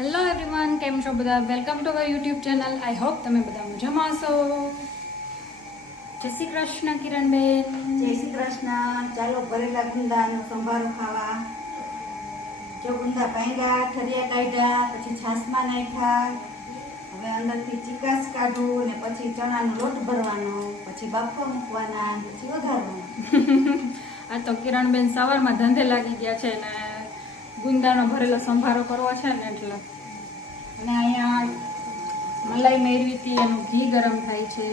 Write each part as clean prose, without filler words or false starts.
Hello everyone, કેમ છો બધા? Welcome to our YouTube channel. I hope તમે બધા મજામાં હશો. જય શ્રી કૃષ્ણ કિરણબેન. જય શ્રી કૃષ્ણ. ચાલો ભરેલા ગુંદાનો સંભારો ખાવા. જો ગુંદા ભાંગ્યા, ઠરિયા કાઢ્યા, પછી છાશમાં નાખ્યા. હવે અંદરથી ચીકાશ કાઢું ને પછી ચણાનો લોટ ભરવાનો, પછી બાફવા મૂકવાના, પછી વઘારવાનું. આ તો કિરણબેન સવારમાં ધંધે લાગી ગયા છે ને ગુંદાનો ભરેલો સંભારો કરવો છે ને એટલે. અને અહીંયા મલાઈ મેળવી હતી, એનું ઘી ગરમ થાય છે.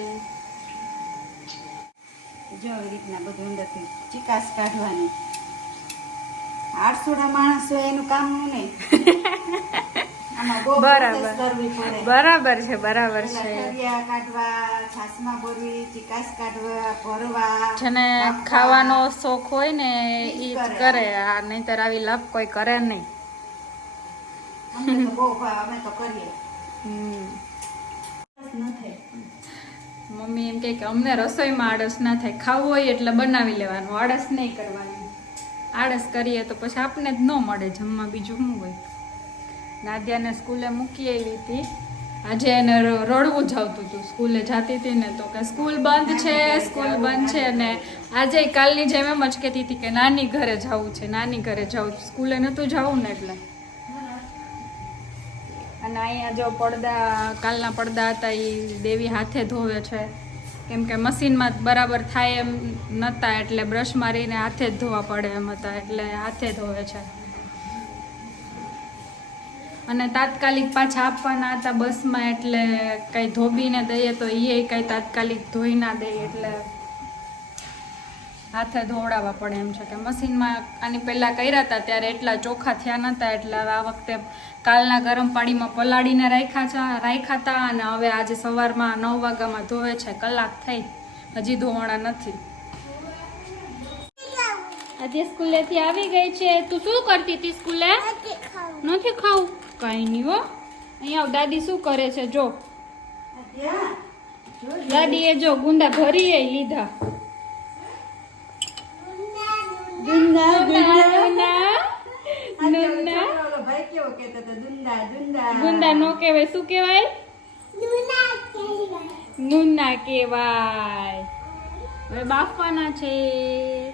જો આવી રીતના બધું અંદરથી ચીકાશ કાઢવાની. 800 માણસ હોય એનું કામ નું નહીં. આમાં બહુ પ્રોસેસ કરવી પડે. બરાબર છે, બરાબર છે. ઠરિયા કાઢવા, છાશમાં ભરવી, ચીકાશ કાઢવા, ભરવા. જેને ખાવાનો શોખ હોય ને ઈ જ કરે, આ નહીંતર આવી લપ કોઈ કરે નહીં. અમને તો બહુ ભાવે, અમે તો કરીએ. ન થાય. મમ્મી એમ કહે કે અમને રસોઈમાં આળસ ના થાય, ખાવું હોય એટલે બનાવી લેવાનું, આળસ નહીં કરવાની. આળસ કરીએ તો પછી આપને જ ન મળે જમવા, બીજું શું હોય. નાદિયાને સ્કૂલે મૂકી આવી હતી. આજે એને રડવું જ આવતું હતું. સ્કૂલે જતી હતી ને તો કે સ્કૂલ બંધ છે, સ્કૂલ બંધ છે. અને આજે કાલની જેમ એમ જ કહેતી હતી કે નાની ઘરે જવું છે, નાની ઘરે જવું છે. સ્કૂલે નહોતું જવું ને એટલે. અને અહીંયા જો પડદા, કાલના પડદા હતા એ દેવી હાથે ધોવે છે, કેમ કે મશીનમાં બરાબર થાય એમ નહોતા, એટલે બ્રશ મારીને હાથે જ ધોવા પડે એમ હતા, એટલે હાથે ધોવે છે. અને તાત્કાલિક પાછા આપવાના હતા બસમાં, એટલે કંઈ ધોબીને દઈએ તો એ કંઈ તાત્કાલિક ધોઈ ના દે, એટલે હાથે ધોવડાવવા પડે એમ છે. કે મશીનમાં આની પહેલાં કર્યા હતા ત્યારે એટલા ચોખ્ખા થયા નહોતા, એટલે આ વખતે કાલના ગરમ પાણીમાં પલાળીને રાખ્યા હતા. અને હવે આજે સવારમાં 9 વાગ્યામાં ધોવે છે. કલાક થઈ, હજી ધોવાણા નથી. આજે સ્કૂલેથી આવી ગઈ છે. તું શું કરતી હતી સ્કૂલે? નથી ખાવું? કઈ નહીં હો. અહીંયા દાદી શું કરે છે જો. દાદીએ જો ગુંદા ભરી લીધા. ગુંદા નો કહેવાય, શું કહેવાય? નુના કહેવાય. હવે બાફવાના છે.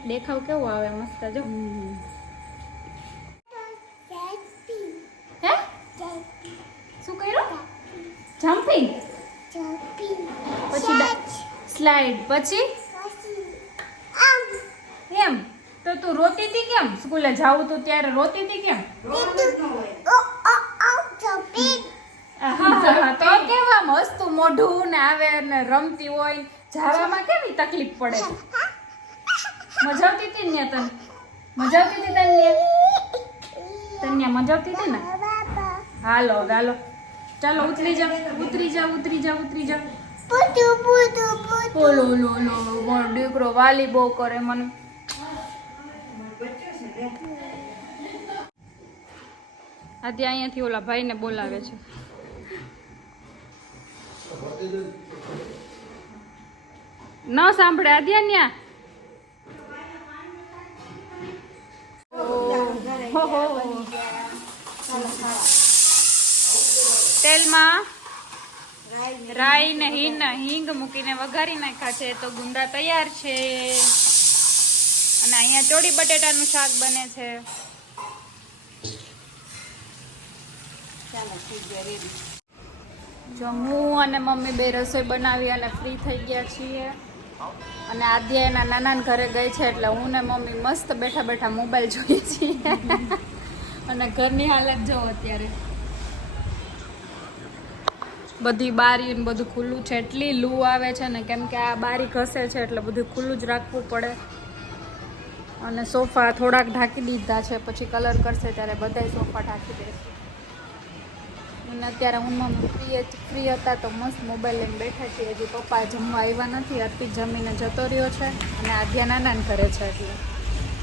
દેખાવ કેવો આવે મસ્ત જો. હે શું કર્યું? જમ્પિંગ, પછી સ્લાઇડ, પછી એમ. તો તું રોતી હતી કેમ? સ્કૂલે જાવું તું ત્યારે રોતી હતી કેમ? તો કેવા મસ્ત મોઢું ને આવે ને રમતી હોય, જાવામાં કેવી તકલીફ પડે. મજા આવતી હતી ને તને? મજા આવતી હતી તને મજા આવતી હતી ને? હાલો હાલો, ચાલો ઉતરી જાવ, ઉતરી જાવ, ઉતરી જાવ, ઉતરી જાવ. ઓલો લો લો, મારો દીકરો વાલી બહુ કરે મને. આજે અહીંયાથી ઓલા ભાઈને બોલાવે છે. ન સાંભળે આદ્યા. તેલમાં રાઈ ને હિંગ મૂકીને વઘારી નાખ્યા છે. તો ગુંદા તૈયાર છે. અને અહીંયા ચોળી બટેટાનું શાક બને છે. જો હું અને મમ્મી બે રસોઈ બનાવી અને ફ્રી થઈ ગયા છીએ. અને આદ્યા એના નાના ઘરે ગઈ છે, એટલે હું ને મમ્મી મસ્ત બેઠા બેઠા મોબાઈલ જોઈએ છીએ. અને ઘરની હાલત જો અત્યારે બધી બારી ને બધું ખુલ્લું છે. એટલી લૂ આવે છે ને, કેમ કે આ બારી ઘસે છે એટલે બધું ખુલ્લું જ રાખવું પડે. અને સોફા થોડાક ઢાંકી દીધા છે, પછી કલર કરશે ત્યારે બધાય સોફા ઢાંકી દેશે. અને અત્યારે હું ફ્રી હતા તો મસ્ત મોબાઈલ લઈને બેઠા છીએ. હજી પપ્પા જમવા આવ્યા નથી, અર્પિત જમીને જતો રહ્યો છે. અને આદ્યા નાના ઘરે છે, એટલે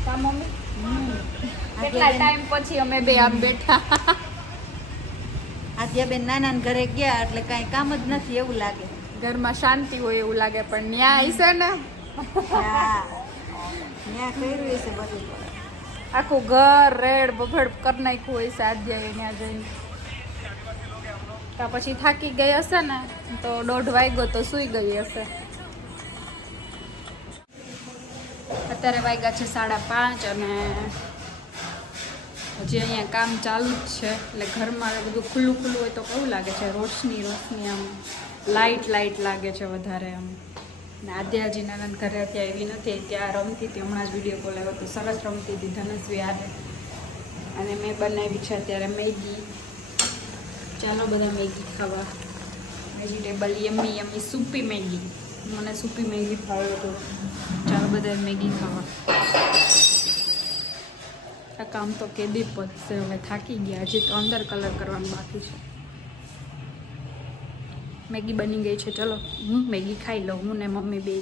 કા મમ્મી કેટલા ટાઈમ પછી અમે બે આમ બેઠા. આદ્યાબેન નાના ઘરે ગયા એટલે કઈ કામ જ નથી એવું લાગે. ઘરમાં શાંતિ હોય એવું લાગે, પણ ન્યા છે ને ત્યાં કર્યું હશે બધું. આખું ઘર રેડ બફેડ કરી નાખ્યું હોય છે આદ્યાએ ત્યાં જઈને. કા પછી થાકી ગઈ હશે ને તો 1:30 વાગ્યો તો સૂઈ ગઈ હશે. અત્યારે વાગ્યા છે 5:30 અને હજી અહીંયા કામ ચાલુ જ છે. એટલે ઘરમાં બધું ખુલ્લું ખુલ્લું હોય તો કેવું લાગે છે, રોશની આમ લાઇટ લાગે છે વધારે આમ. ને આદ્યાજી નાના ઘરે અત્યારે એવી નથી, ત્યાં રમતી હતી, હમણાં જ વિડીયો કોલ આવ્યો તો સરસ રમતી હતી ધનશ્રી હારે. અને મેં બનાવી છે અત્યારે મેગી. ચાલો બધા મેગી ખાવા. Vegetable yummy soupy Maggi. મને સૂપી મેગી ભાવે તો ચાલો બધા મેગી ખાવા. આ કામ તો કેદી પતશે, હવે થાકી ગયા. હજી તો અંદર કલર કરવાનું બાકી છે. મેગી બની ગઈ છે. ચલો હું મેગી ખાઈ લઉં, હું ને મમ્મી બે.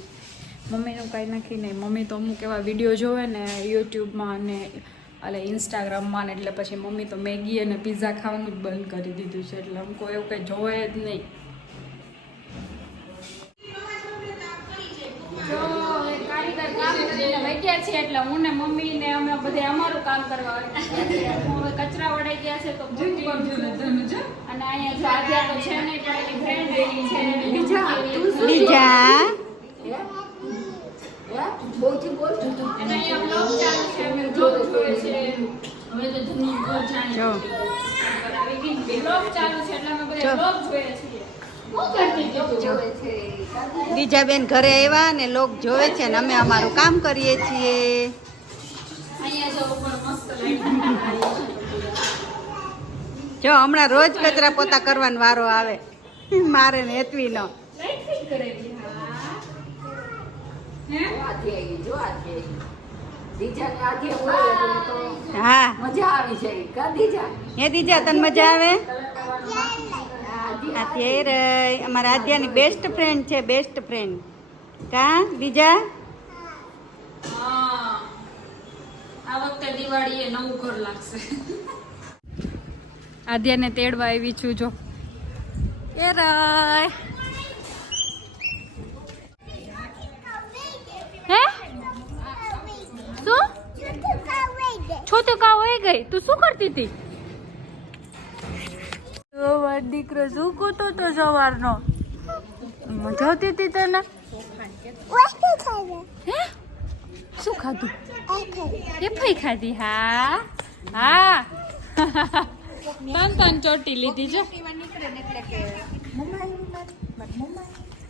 મમ્મીનું કાંઈ નથી નહીં. મમ્મી તો અમુક એવા વિડીયો જોવે ને યુટ્યુબમાં અને ઇન્સ્ટાગ્રામમાં ને, એટલે પછી મમ્મી તો મેગી અને પીઝા ખાવાનું જ બંધ કરી દીધું છે. એટલે અમુક એવું કંઈ જોવે જ નહીં. જો કારીગર કામ કરીને વૈગ્યા છે એટલે હું ને મમ્મી ને અમે બધે અમારું કામ કરવા હવે કચરા વડાઈ ગયા છે તો અને અહીંયા જો આદ્યા તો છે નહીં પણ એની ફ્રેન્ડ એવી છે બીજા અને અહીંયા બ્લોગ ચાલુ છે, અમે બ્લોગ જોઈએ છે. હવે તો ધની ઘર જાણે બ્લોગ ચાલુ છે એટલે અમે બધા બ્લોગ જોઈએ છીએ. બીજા બેન ઘરે આવ્યા ને લોક જોવે છે ને અમે અમારું કામ કરીએ છીએ. અહીંયા જો ઉપર મસ્ત લાઈટ જો હમણાં રોજ કચરા પોતા કરવાનો વારો આવે મારે ને હેતવીનો. લાઈટ ફિટ કરેલી. હા મજા આવી જાય કા દીજા હે દીજા તને મજા આવે? અત્યારે અમારા આદ્યાની બેસ્ટ ફ્રેન્ડ છે, બેસ્ટ ફ્રેન્ડ કા બીજા. હા આ વખતે દિવાળીએ નવું ઘર લાગશે. આદ્યાને તેડવા આવી છું. જો એ રાય હે શું છોટું કા હોય ગઈ? તું શું કરતી હતી? દીકરો શું કરતો તો સવારનો? મજા આવતી હતી તને? હે શું ખાધું? એફાઈ ખાધી. હા હા તન ચોટી લીધી છે.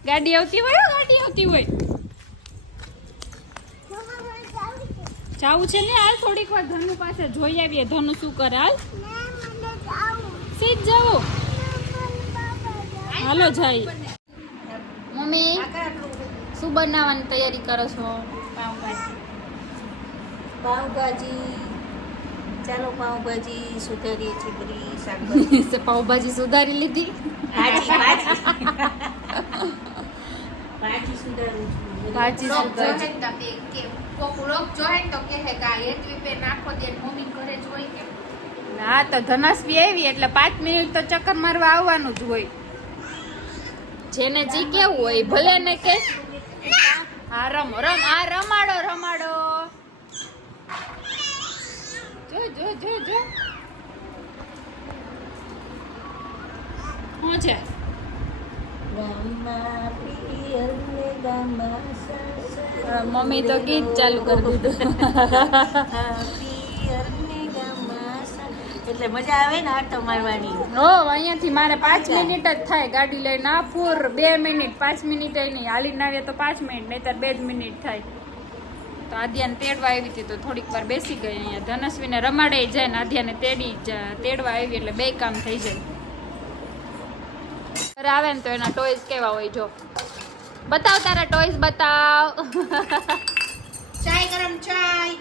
ગાડી આવતી હોય જાવું છે ને. હાલ થોડીક વાર ધનુ પાસે જોઈ આવીએ, ધનુ શું કરે. હાલ સીધ જાઓ. હાલો જાય. મમ્મી શું બનાવવાની તૈયારી કરો છો? પાવભાજી. ચાલો પાવભાજી સુધારીએ છીએ બધી શાકભાજી. પાવભાજી સુધારી લીધી. ભાજી સુધારું છું. ભાજી સુધારી. હા તો ધનશ્રી આવી એટલે 5 મિનિટ તો ચક્કર મારવા આવવાનું જ હોય. જેને જી કેવું હોય ભલે ને કે. હા રમો આ રમાડો. જો શું છે? મમ્મી તો ગીત ચાલુ કરી દીધું. એટલે મજા આવે ને આટો મારવાની. અહીંયાથી મારે 5 મિનિટ જ થાય ગાડી લઈને. આ 2 મિનિટ 5 મિનિટ નહીં. હાલીને આવીએ તો 5 મિનિટ, નહીતર 2 મિનિટ થાય. તો આદ્યાને તેડવા આવી હતી તો થોડીક વાર બેસી ગઈ. અહીંયા ધનશ્રીને રમાડે જાય ને આદ્યાને તેડવા આવી એટલે 2 કામ થઈ જાય. ઘરે આવે ને તો એના ટોયસ કેવા હોય જો. બતાવ તારા ટોયસ બતાવ. ચાય ગરમ ચાય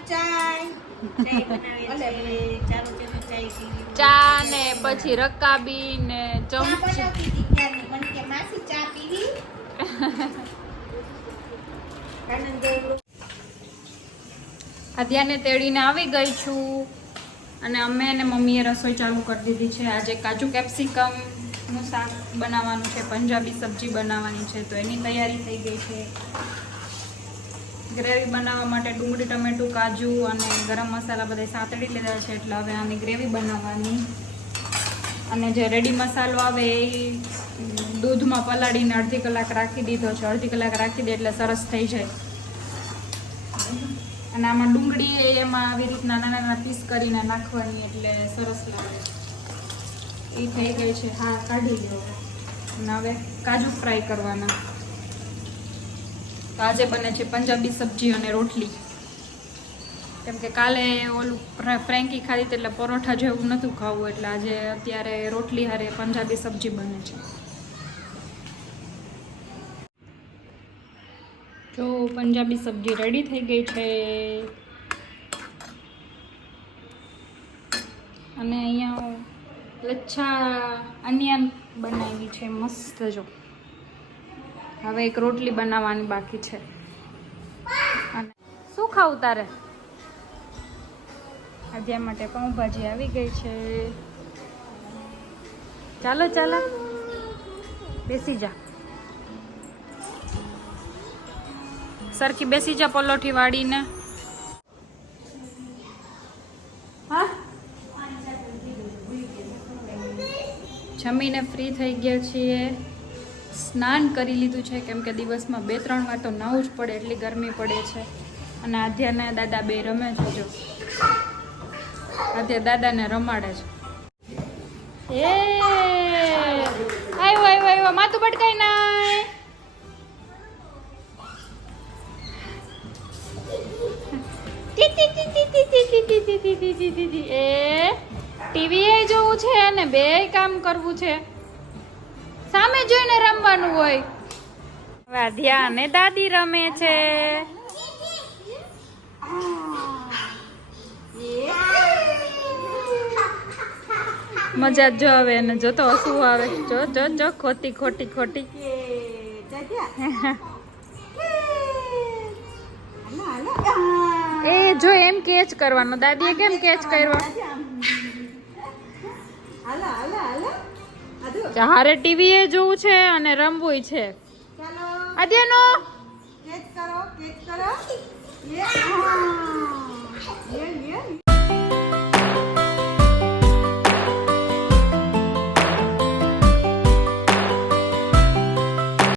ચા ને પછી રકાબી ને ચમચી. આદ્યાને તેડીને આવી ગઈ છું અને અમે ને મમ્મીએ રસોઈ ચાલુ કરી દીધી છે. આજે કાજુ કેપ્સિકમ નું શાક બનાવવાનું છે, પંજાબી સબ્જી બનાવવાની છે, તો એની તૈયારી થઈ ગઈ છે. ગ્રેવી બનાવવા માટે ડુંગળી, ટમેટું, કાજુ અને ગરમ મસાલા બધા સાતળી લીધા છે. એટલે હવે આની ગ્રેવી બનાવવાની. અને જે રેડી મસાલો આવે એ દૂધમાં પલાળીને અડધી કલાક રાખી દીધો છે. અડધી કલાક રાખી દે એટલે સરસ થઈ જાય. અને આમાં ડુંગળી એમાં આવી રીતના નાના નાના પીસ કરીને નાખવાની એટલે સરસ લાગે. એ થઈ ગઈ છે. હા, કાઢી દો. અને હવે કાજુ ફ્રાય કરવાના. તો આજે બને છે પંજાબી સબ્જી અને રોટલી. કેમ કે કાલે ઓલું ફ્રેન્કી ખાધી એટલે પરોઠા જેવું નહોતું ખાવું, એટલે આજે અત્યારે રોટલી હારે પંજાબી સબ્જી બને છે. જો પંજાબી સબ્જી રેડી થઈ ગઈ છે. અને અહીંયા લચ્છા અનિયન બનાવી છે મસ્ત. જો હવે એક રોટલી બનાવવાની બાકી છે. અને શું ખાવું તારે? આદ્યા માટે પાઉંભાજી આવી ગઈ છે. ચાલો ચાલો બેસી જા. સરખી બેસી જા પલોઠી વાળીને. હા, જમીને ફ્રી થઈ ગયા છીએ. સ્નાન કરી લીધું છે કેમ કે દિવસમાં 2-3 વાર તો નાવું જ પડે, એટલી ગરમી પડે છે. અને આધ્યાને દાદા બે રમે છે. જો આધ્યા દાદાને રમાડે છે. એ આવ્યો માથું પટકાઈ નાય. એ ટીવી એ જોવું છે અને બે કામ કરવું છે. સામે જોઈને રમવાનું હોય. હવે આધ્યા ને દાદી રમે છે. મજા જો આવે અને જો તો હસવું આવે. જો જો જો ખોટી ખોટી ખોટી. એ જો એમ કેચ કરવાનો. દાદીએ કેમ કેચ કર્યો? હારે ટીવી એ જોવું છે અને રમવું છે. આદ્યાનો કેચ કરો.